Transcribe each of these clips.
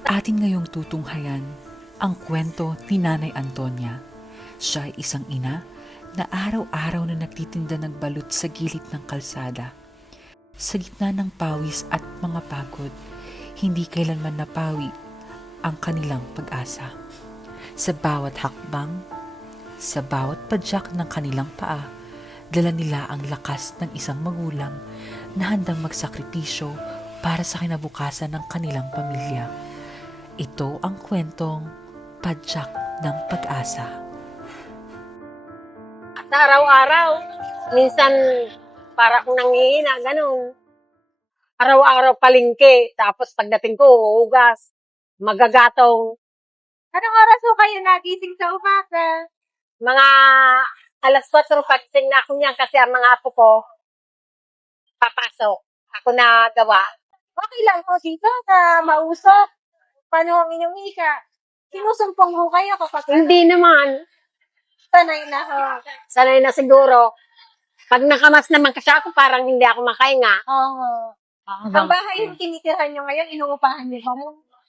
Atin ngayong tutunghayan ang kwento ni Nanay Antonia. Siya ay isang ina na araw-araw na nagtitinda ng balut sa gilid ng kalsada. Sa gitna ng pawis at mga pagod, hindi kailanman napawi ang kanilang pag-asa. Sa bawat hakbang, sa bawat padyak ng kanilang paa, dala nila ang lakas ng isang magulang na handang magsakripisyo para sa kinabukasan ng kanilang pamilya. Ito ang kwentong Padyak ng Pag-asa. Sa araw-araw, minsan para akong nanghihina, ganun. Araw-araw palengke, tapos pagdating ko, hugas, magagatong. Anong oras po kayo nagising sa umaga? Mga alas 4 pagising na ako niyan kasi ang mga apo ko, papasok. Ako na gawa. Okay lang po dito na mausap. Paano ang inyong ika? Sinusumpong ho kayo kapag Hindi naman, sanay na ho. sanay na siguro. Pag nakamas naman kasi ako, parang hindi ako makahinga. Oo. Ang bahay yung tinitirhan nyo ngayon, inuupahan nyo ba?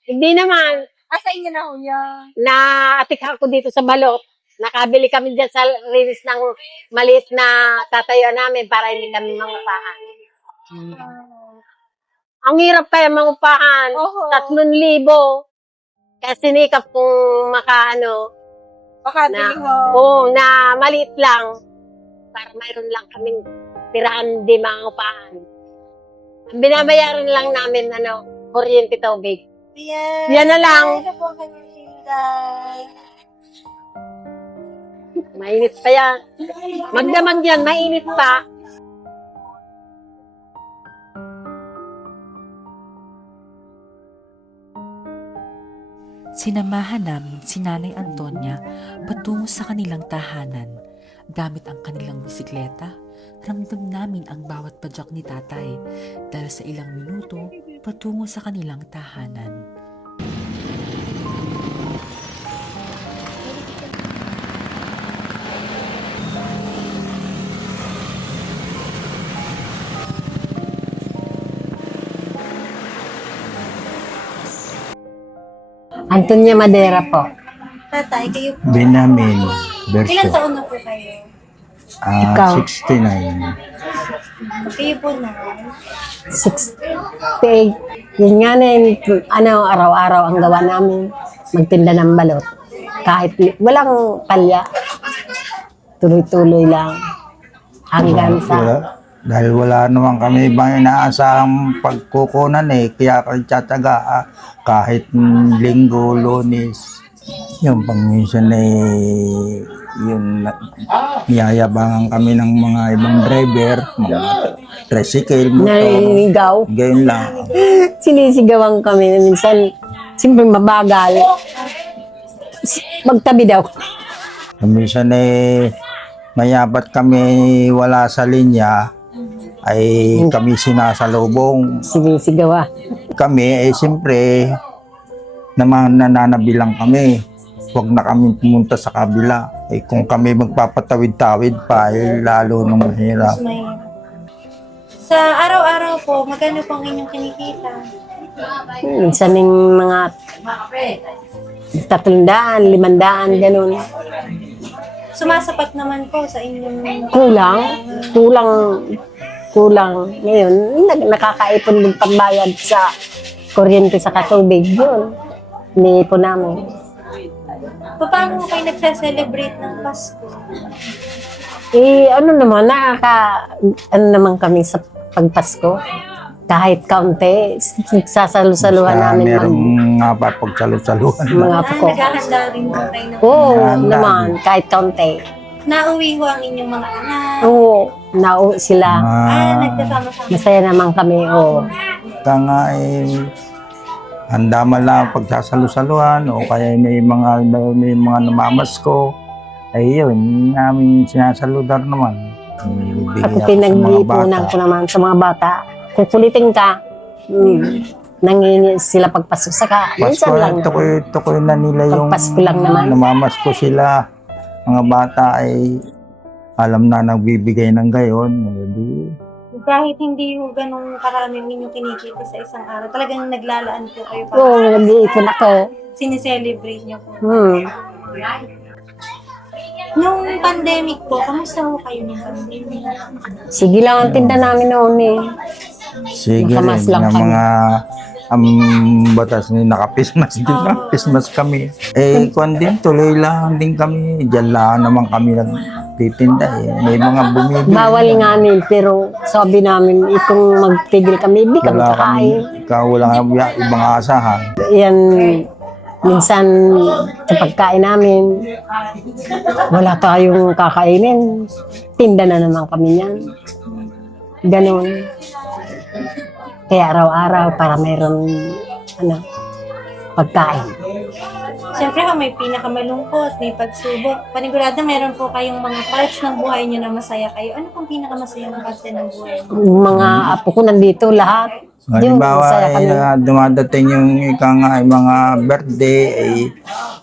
Hindi naman, Sa inyo na ho yan. naatikha ko dito sa balot. Nakabili kami dyan sa rinis ng maliit na tatayuan namin para hindi kami mangupahan. Ang hirap kaya mangupahan. Oo. 3,000. Kaya sinikap kong makaano, Baka na, bili ho. na maliit lang. Para mayroon lang kaming tirahan di mangupahan. Ang binabayaran lang namin, kuryente tubig. Yan. Yan na lang. Ano po ang kanyang tinday? Mainit pa yan. Magdamag yan, mainit pa. Sinamahan namin si Nanay Antonia patungo sa kanilang tahanan. Gamit ang kanilang bisikleta, ramdam namin ang bawat padyak ni tatay dahil sa ilang minuto patungo sa kanilang tahanan. Antonia Madera po. Tatay, kayo po. Benjamin Ilan Verso. taon na po kayo? Ikaw? 69. Kayo po na. 68. Yun nga na yun, araw-araw ang gawa namin. Magtinda ng balot. Kahit walang palya. Tuloy-tuloy lang. Hanggang sa... Dahil wala naman kami ibang inaasahang pagkukunan kaya kami tsatsaga kahit linggo, lunes. Yung pang minsan yun, niyayabangan kami ng mga ibang driver, mga tricycle, motor, Naligaw. gayon lang. Sinisigawan kami na minsan. Siyempre mabagal. Magtabi daw. Minsan mayabat kami wala sa linya, ay kami sinasalubong. Sinisigawa. Kami siyempre naman nananabilang kami. Huwag na kami pumunta sa kabila. Kung kami magpapatawid-tawid pa, lalo nang mahirap. May... Sa araw-araw po, magkano po ang inyong kinikita? Minsan yung mga 300, 500, ganun. Sumasapat naman po sa inyong... Kulang. Ngayon, nakakaipon din pagbayad sa kuryente sa katubig. Yun, iniipon namin. Paano mo kayo nagsa-celebrate ng Pasko? Ano naman kami sa pagpasko. Kahit kaunti, nagsasalo-saluhan namin Meron nga pa pagsalu-saluhan. mga ko. Naghahanda rin po kayo ng... Oo, Handa naman, kahit kaunti. Nauwi ho ang inyong mga anak. Oo, nauwi sila. Nagkasama-sama. Masaya naman kami, oo. Kaya nga handa man lang pagsasalu-saluhan o kaya may mga namamasko. Yun, namin sinasaludar naman. Ako pinag-iipunan ko naman sa mga bata. Kung kulitin ka, nangini sila pagpasok. Saka, Pasko, minsan lang. tukoy na nila yung Pagpasko lang naman. namamasko sila. Mga bata ay alam na nagbibigay ng gayon. Kahit hindi ho ganun karaming ninyo kinikita sa isang araw, talagang naglalaan po kayo para Oo, nag-iipon ako. sineselebrate niyo po. Hmm. Nung pandemic po, kamusta ho kayo ng pandemic? Sige lang ang tinda namin noon eh. Sige Nakamas rin, lang ng kami. mga batas ni nakapismas din ba? Pismas kami. Kung din, tuloy lang din kami. Diyan lang naman kami nagtitinda eh. May mga bumibili. Bawal nga namin, pero sabi namin, kung magtigil kami, hindi kami Wala kami, kakain. ikaw wala kang ibang asahan. Yan, minsan sa pagkain namin, wala tayong kakainin. Tinda na naman kami yan. Ganon. Kaya araw-araw para mayroon pagkain. Siyempre ho, may pinakamalungkot, may pagsubok. Panigurado, meron po kayong mga parts ng buhay niyo na masaya kayo. Ano pong pinakamasayang parte ng buhay niyo? Yung mga apo ko nandito lahat. Yung Halimbawa, masaya kami. dumadating yung mga birthday,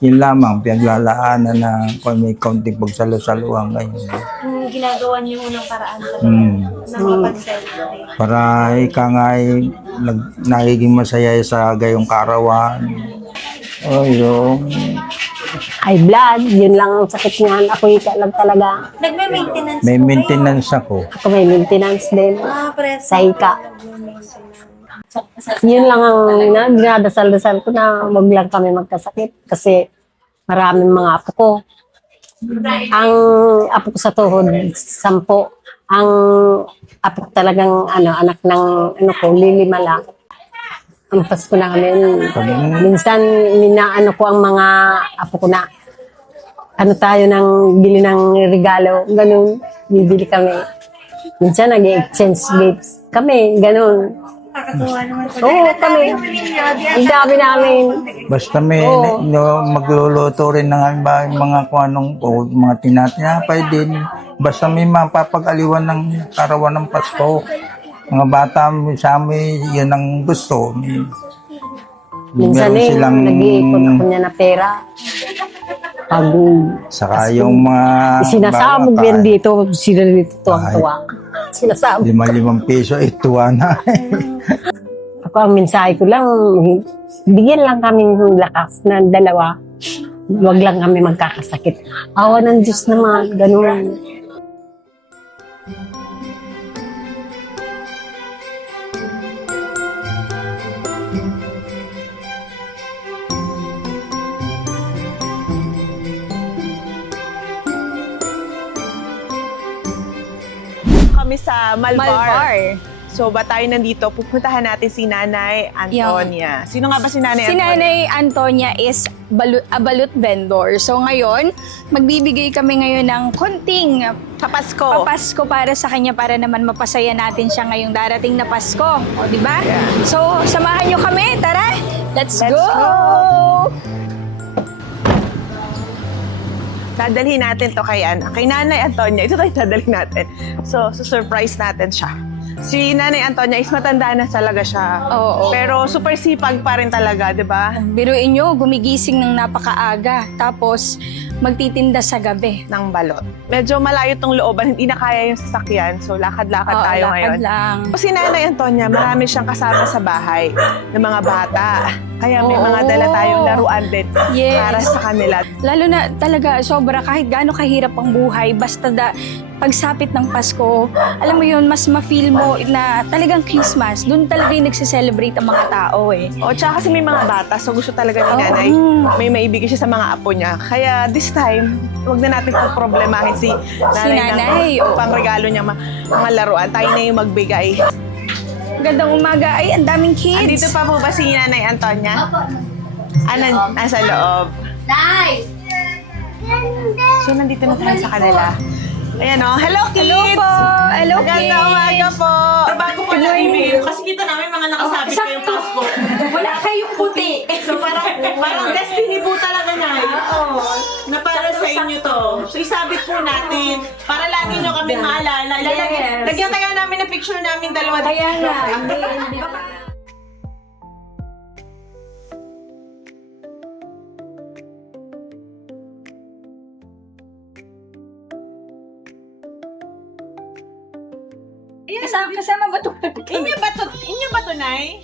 yun lamang, pinaglalaanan na kung may kaunting pagsalo-saluhan ngayon. Yung ginagawa niyo ng paraan talaga na makapag-celebrate. Para nagiging masaya sa gayong kaarawan. Yung High blood, yun lang ang sakit niyan. Ako lang talaga. Nagme-maintenance may po maintenance ako. Ako may maintenance din. kayo? Press. Sa ika. Yun lang ang dinadasal-dasal ko na wag lang kami magkasakit. Kasi maraming mga apo ko. Ang apo ko sa tuhod, 10. Ang apo ko talagang anak ng lilima lang. Ang Pasko namin. Minsan, ko ang mga apo ko na tayo ng bili ng regalo. Ganun, bibili kami. Minsan, nag-exchange gifts kami. Ganun. Nakakatuwa naman po. Oo, kami. Ang dami namin. Basta may Oo. magluluto rin ng mga kung anong mga tinatinapay din. Basta may mapapag-aliwan ng karawan ng Pasko. Mga bata sa amin, yun ang gusto. Minsan Meron nag-iipon ako niya na pera. Pag saka yung mga sinasabog bawat- yan dito, sila dito tuwang-tuwa. Sinasabog. 5 piso, tuwa na. Ako ang mensahe ko lang, bigyan lang kami ng lakas na 2. Huwag lang kami magkakasakit. Awa ng Diyos naman, ganun. Kami sa Malbar. So, ba tayo nandito? Pupuntahan natin si Nanay Antonia. Sino nga ba si Nanay Si Antonia? Nanay Antonia is a balut vendor. So ngayon, magbibigay kami ngayon ng konting Papasko. papasko para sa kanya para naman mapasaya natin siya ngayong darating na Pasko. O, di ba? Yeah. So, samahan nyo kami. Tara! Let's Let's go! Dadalhin natin to kay Nanay Antonia. Ito tayo dadalhin natin. So, surprise natin siya. Si Nanay Antonia is matanda na talaga siya. Oo. Pero super sipag pa rin talaga, di ba? Biruin nyo, gumigising ng napakaaga. Tapos, magtitinda sa gabi. Ng balot. Medyo malayo tong looban, hindi na kaya yung sasakyan. So, lakad-lakad Oo, tayo lakad ngayon. lang. Si Nanay Antonia, marami siyang kasama sa bahay ng mga bata. Kaya may Oo. mga dala tayong laruan din Yes. para sa kanila. Lalo na talaga, sobra, kahit gaano kahirap ang buhay, basta pagsapit ng Pasko, alam mo yun, mas ma-feel mo na talagang Christmas. Doon talaga yung nagsiselebrate ang mga tao eh. O, tsaka kasi may mga bata, so gusto talaga ni Oo. Nanay may maibigay siya sa mga apo niya. Kaya this time, huwag na natin problemahin si Nanay, ng oo. pangregalo niya mga laruan. Tayo na yung magbigay. Gandang umaga, ay, ang daming kids. Andito pa po ba si Nanay Antonia? Nasa loob. So, nandito na tayo sa kanila. Ayan o. Hello, kids! Hello po! Hello, Magandang kids! umaga po! Bago po lang ibigay ko, kasi kita namin mga nakasabit ko yung Pasko. Wala kayong puti. So, parang destiny po talaga na. Oo. Na para sa inyo to. So, isabit po natin para lagi nyo kami maalala. Yes. Lagyan kaya namin ng picture namin dalawa. Kaya nga, hindi. Ayan kasama ba ito? Inyo ba to, Nay?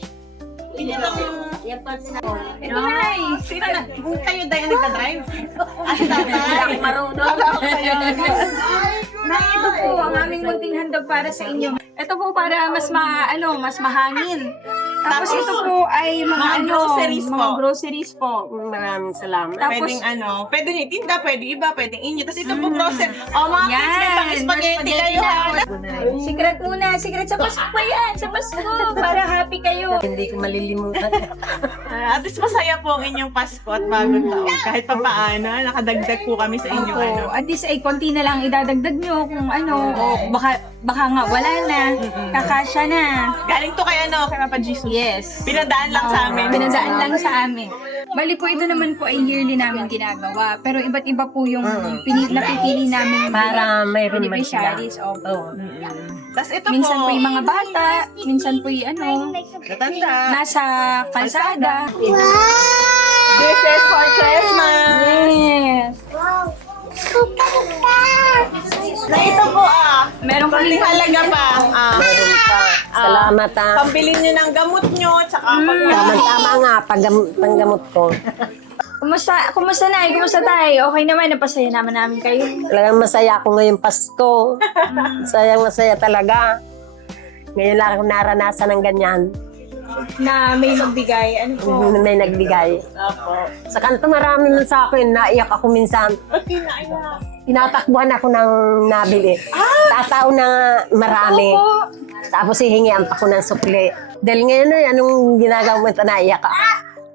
Inyo lang. Ito, Nay. Sino na? Kayo dahil nagka-drive? Si tatay. Marunong. Nay, ito po ang aming munting handog para sa inyo. Ito po para mas mahangin. Tapos ito po ay Mga groceries mga po. groceries po. Maraming salamat. Tapos, Pwede nyo itinda, pwede iba, pwedeng inyo. Tapos ito po grocery. Mga kids, may yan. pang-spaghetti kayo ha. Secret muna. Secret sa Pasko pa yan. Sa Pasko. Para happy kayo. Hindi ko malilimutan. At least masaya po ang inyong Pasko at bagong taon. Kahit pa paano, nakadagdag po kami sa inyong ano. Opo. At least ay konti na lang idadagdag nyo kung ano. O baka nga wala na. Kakasya na. Galing to kay kay Papa Jesus. Yes. Pinadaan lang sa amin. Pinadaan lang sa amin. Bali po, ito naman po ay yearly namin ginagawa. Pero iba't iba po yung napipili namin Para mayroon naman sila. beneficiaries. Opo. Tapos ito Minsan po, po yung mga bata, minsan po yung natanda. nasa kalsada. This is for Christmas. Yes. Na ito po Meron kami konting halaga pa. Meron pa. Salamat Pambilin nyo ng gamot nyo, tsaka Tama nga, panggamot ko. Kumusta na? Kumusta tayo? Okay naman, napasaya naman namin kayo. Talagang masaya ako ngayong Pasko. Masaya talaga. Ngayon lang ako naranasan ng ganyan. Na may magbigay. Ano po? May nagbigay. Opo. Sa kanto marami man sa akin, naiyak ako minsan. Tinatakbuhan ako ng nabili. Tatao na marami. Opo. Tapos hihingian pa ko ng sukli. Dahil ngayon ay anong ginagawa mo ito, naiyak ka.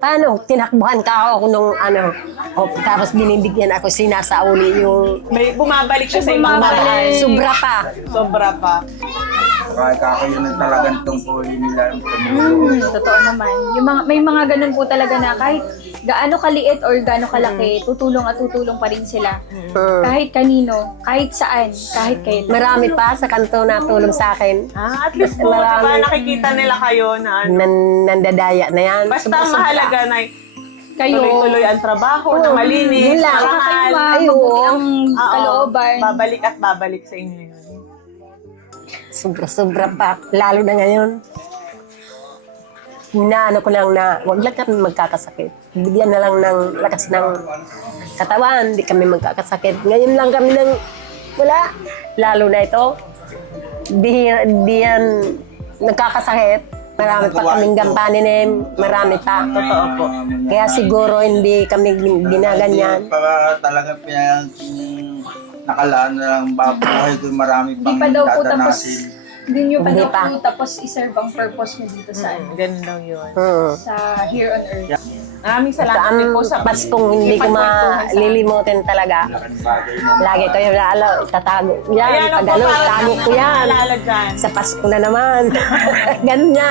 Paano? Tinakbuhan ka ako nung tapos binibigyan ako, sinasauli yung May bumabalik siya sa ibang Bumabalik. sobra pa. Sobra pa. Kaya kayo na talagang tungkulin nila. Totoo naman. May mga ganun po talaga na kahit gaano kaliit or gaano kalaki, tutulong at tutulong pa rin sila. Kahit kanino, kahit saan, kahit kailan. Marami pa sa kanto na tulong sa akin. At least po, Marami. diba, nakikita nila kayo na Nandadaya na yan. basta Sobra-sobra. mahalaga na Kayo, tuloy-tuloy ang trabaho, na malinis, yun lang. marangal. Ay, mabuti oo. ang Oo, kalooban. babalik at babalik sa inyo yun. Sobra-sobra pa. Lalo na ngayon. Inaano ko lang na huwag lang kami magkakasakit. Bigyan na lang ng lakas ng katawan. Hindi kami magkakasakit. Ngayon lang kami ng wala. Lalo na ito. Di yan nagkakasakit. Marami pa kaming gampanin. Marami pa. Totoo po. Kaya siguro hindi kami ginaganyan. Para talaga nakalaan na lang babuhay ko marami Hindi pang pa daw po tapos, dadanasin. hindi nyo pa Hindi daw pa. po tapos iserve ang purpose nyo dito sa, Ganun daw yun. sa here on earth. Maraming Ito salamat din po sa ang Paskong hindi ko malilimutin talaga. Laking bagay na Lagi ko yung tatago. Yan, Ayan, pag po, ano, para tago ko yan. naalala dyan. Sa Pasko na naman. Ganun nga.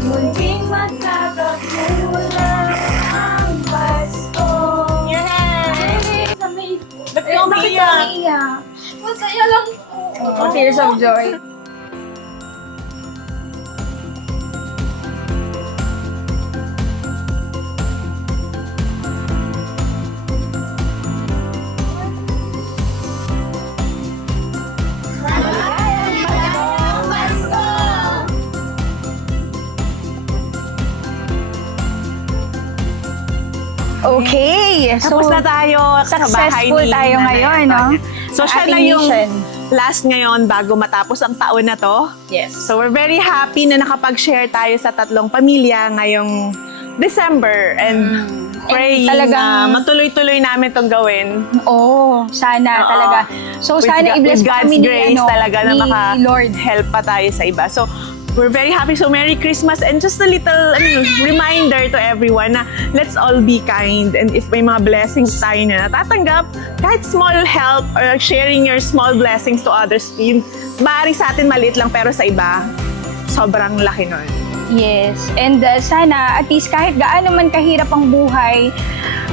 Munting magkakakulang ang Pasko. Yay! Ba't ka Bakit umiiyak? ka umiiyak? Masaya lang po. Tears of joy. Okay. Tapos na tayo sa bahay successful ni tayo Nanay ngayon, no? Antonia. So, siya Ating na yung mission. last ngayon bago matapos ang taon na to. Yes. So, we're very happy na nakapag-share tayo sa tatlong pamilya ngayong December and praying talagang- na matuloy-tuloy namin itong gawin. Oo, sana Oo. talaga. So, sana i-bless with pa God's kami ni, grace talaga na ni Lord. maka-help pa tayo sa iba. So, we're very happy. So, Merry Christmas and just a little reminder to everyone na let's all be kind. And if may mga blessings tayo na natatanggap, kahit small help or sharing your small blessings to others, yun, maaari sa atin maliit lang pero sa iba, sobrang laki nun. Yes. And sana at least kahit gaano man kahirap ang buhay,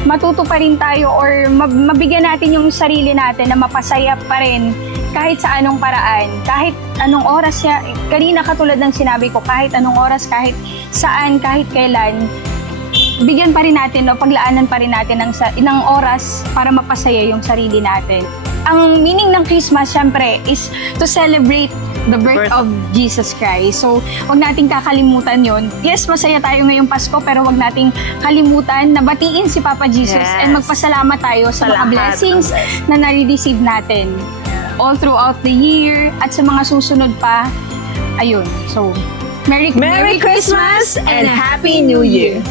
matuto pa rin tayo or mabigyan natin yung sarili natin na mapasaya pa rin kahit sa anong paraan, kahit anong oras niya. Kanina katulad ng sinabi ko, kahit anong oras, kahit saan, kahit kailan, bigyan pa rin natin o paglaanan pa rin natin ng oras para mapasaya yung sarili natin. Ang meaning ng Christmas, syempre, is to celebrate the birth of Jesus Christ. So, wag nating kakalimutan yon. Yes, masaya tayo ngayong Pasko, pero wag nating kalimutan na batiin si Papa Jesus and magpasalamat tayo sa mga blessings na nare-receive natin all throughout the year at sa mga susunod pa. Ayun. So, Merry Merry Christmas and Happy New Year!